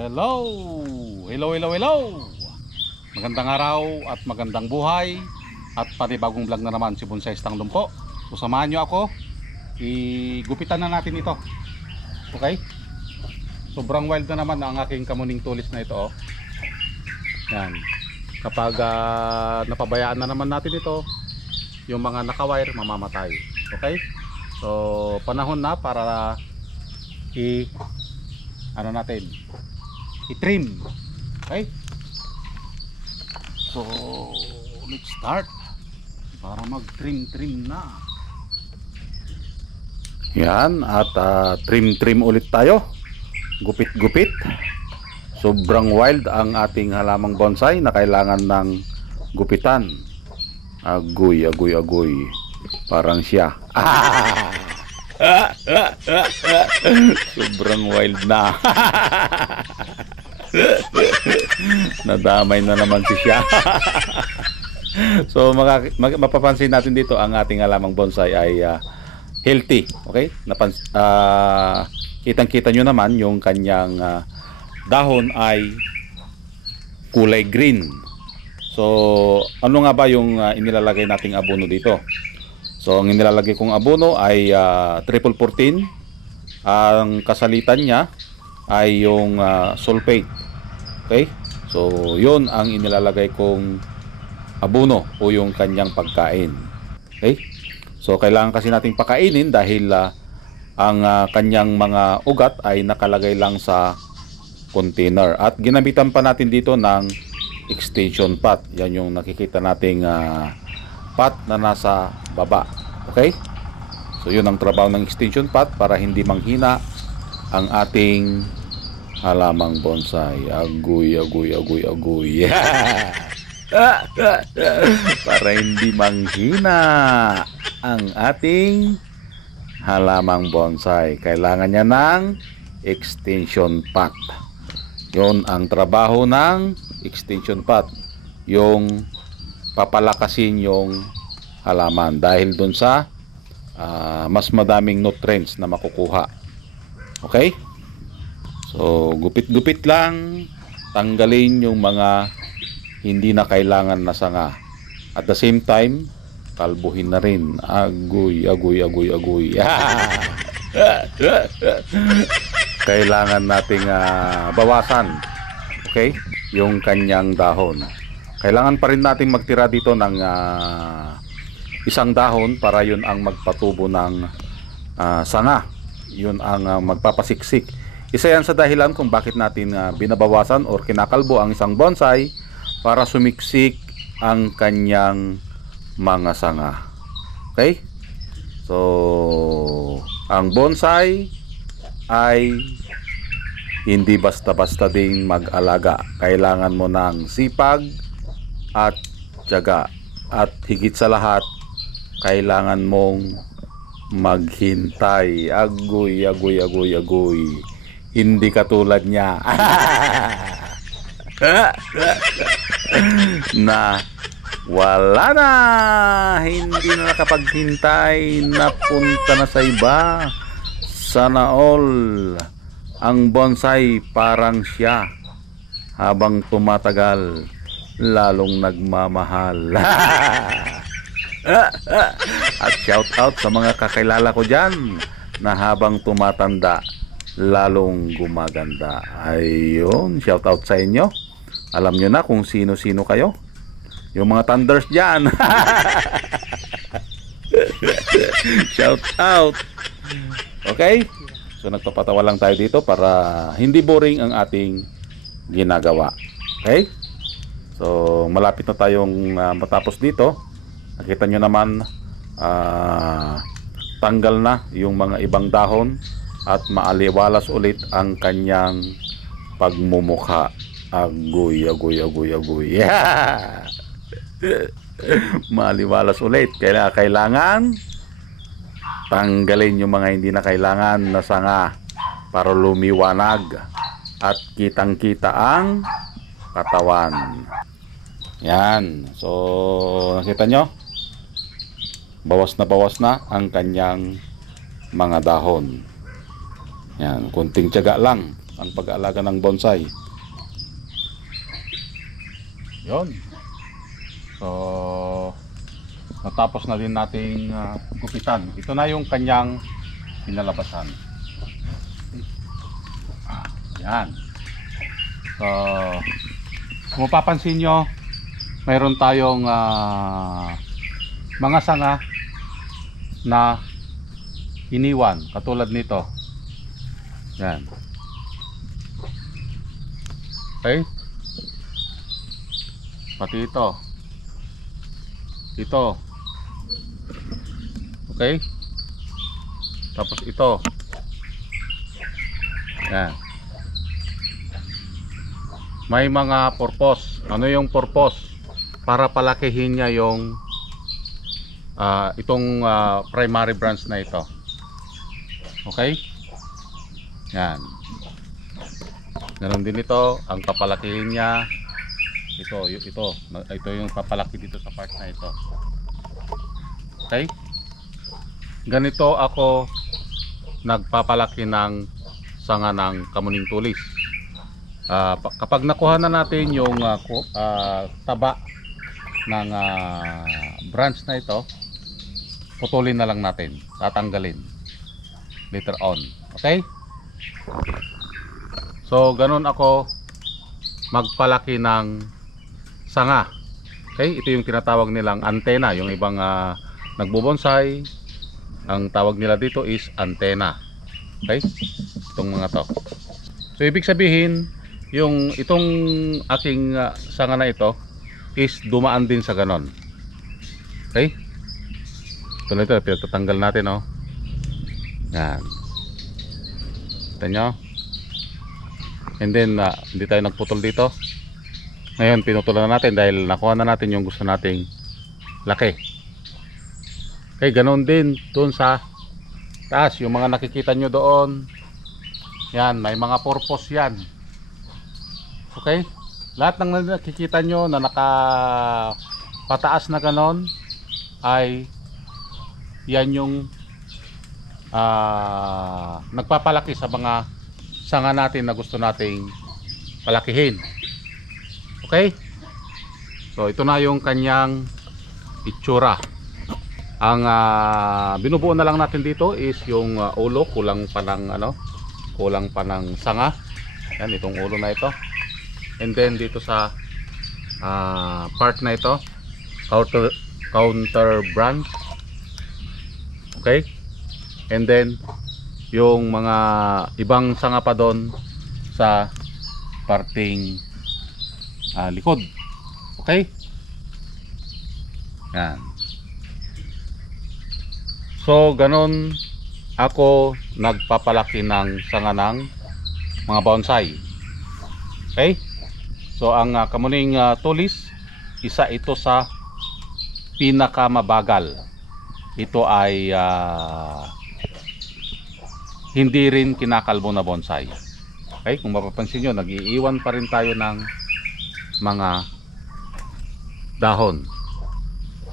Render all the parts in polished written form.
Hello! Hello, hello, hello! Magandang araw at magandang buhay at panibagong vlog na naman si Bonsai Stanglong po. So samahan nyo ako, igupitan na natin ito. Okay? Sobrang wild na naman ang aking kamuning tulis na ito. Oh. Yan. Kapag napabayaan na naman natin ito, yung mga nakawire mamamatay. Okay? So panahon na para i-trim. Okay? So let's start para mag-trim na. Yan, at trim ulit tayo. Gupit-gupit. Sobrang wild ang ating halamang bonsai na kailangan ng gupitan. Agoy. Parang siya. Sobrang wild na. Nadamay na naman si siya. So mapapansin natin dito ang ating halamang bonsai ay healthy. Okay? Kitang-kita nyo naman yung kanyang dahon ay kulay green. So ano nga ba yung inilalagay nating abono dito? So ang inilalagay kong abono ay triple 14. Ang kasalitan niya ay yung sulfate. Okay? So yun ang inilalagay kong abono o yung kanyang pagkain. Okay? So kailangan kasi nating pakainin dahil ang kanyang mga ugat ay nakalagay lang sa container. At ginamitan pa natin dito ng extension pot. Yan yung nakikita nating pot na nasa baba. Okay? So yun ang trabaho ng extension pot para hindi manghina ang ating halamang bonsai. Agoy. Para hindi manghina ang ating halamang bonsai, kailangan niya ng extension pot. Yun ang trabaho ng extension pot, yung papalakasin yung halaman dahil dun sa mas madaming nutrients na makukuha. Okay? So gupit-gupit lang, tanggalin yung mga hindi na kailangan na sanga. At the same time, kalbuhin na rin. Agoy. Kailangan nating bawasan, okay, yung kanyang dahon. Kailangan pa rin nating magtira dito ng isang dahon para yun ang magpatubo ng sanga. Yun ang magpapasiksik. Isa yan sa dahilan kung bakit natin binabawasan or kinakalbo ang isang bonsai, para sumiksik ang kanyang mga sanga. Okay? So ang bonsai ay hindi basta-basta ding mag-alaga. Kailangan mo ng sipag at tiyaga. At higit sa lahat, kailangan mong maghintay. Agoy. Hindi katulad niya. Na wala na, hindi na nakapaghintay, napunta na sa iba. Sana all ang bonsai parang siya, habang tumatagal lalong nagmamahal. At shout out sa mga kakilala ko dyan na habang tumatanda lalong gumaganda. Ayun, shout out sa inyo. Alam nyo na kung sino-sino kayo, yung mga thunders dyan. Shout out. Okay? So nagpapatawa lang tayo dito para hindi boring ang ating ginagawa. Okay? So malapit na tayong matapos dito. Nakita nyo naman, tanggal na yung mga ibang dahon at maaliwalas ulit ang kanyang pagmumukha. Agoy. Yeah. Maaliwalas ulit. Kailangan tanggalin yung mga hindi na kailangan na sanga para lumiwanag at kitang-kita ang katawan. Yan. So nakita nyo, bawas na ang kanyang mga dahon. Yan, kunting tiyaga lang. ang pag-aalaga ng bonsai. Yon. So natapos na din nating gupitan. Ito na yung kanyang pinalabasan. Yan. So kung mapapansin nyo, mayroon tayong mga sanga na iniwan katulad nito. Yan. Okay. Pati ito. Ito. Okay. Tapos ito. Yan. May mga purpose. Ano yung purpose? Para palakihin niya yung itong primary branch na ito. Okay? Yan. Ganon din ito. Ang papalakihin niya ito yung papalaki dito sa part na ito. Okay? Ganito ako nagpapalaki ng sanga ng kamuning tulis. Kapag nakuha na natin yung taba ng branch na ito, putulin na lang natin, tatanggalin later on. Okay? So ganun ako magpalaki ng sanga. Okay, ito yung tinatawag nilang antena. Yung ibang nagbobonsai, ang tawag nila dito is antena. Okay, itong mga to. So ibig sabihin, yung itong aking sanga na ito is dumaan din sa ganon. Okay, ito na ito, pinagtatanggal natin, oh. Yan, kita nyo. And then hindi tayo nagputol dito. Ngayon pinutulan na natin dahil nakuha na natin yung gusto nating laki. Okay, ganoon din doon sa taas, yung mga nakikita nyo doon. Yan, may mga purpose yan. Okay, lahat ng nakikita nyo na nakapataas na ganon ay yan yung nagpapalaki sa mga sanga natin na gusto nating palakihin. Okay? So ito na yung kanyang itsura. Ang binubuo na lang natin dito is yung ulo, kulang pa ng sanga. Yan, itong ulo na ito. And then dito sa part na ito, counter branch. Okay? And then yung mga ibang sanga pa doon sa parting likod. Okay? Yan. So ganon ako nagpapalaki ng sanga ng mga bonsai. Okay? So ang kamuning tulis, isa ito sa pinakamabagal. Ito ay hindi rin kinakalbo na bonsai. Okay? Kung mapapansin nyo, nag-iiwan pa rin tayo ng mga dahon.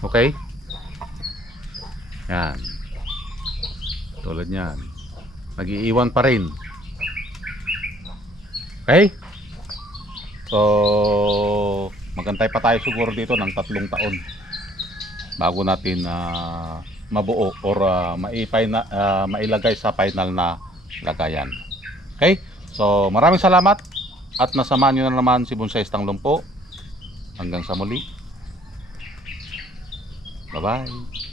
Okay? Yan. Tulad yan. Nag-iiwan pa rin. Okay? So magantay pa tayo siguro dito ng 3 taon bago natin mabuo or mailagay sa final na lagayan. Okay? So maraming salamat. At nasamahan nyo na naman si Bonsaistang Lumpo. Hanggang sa muli. Bye bye.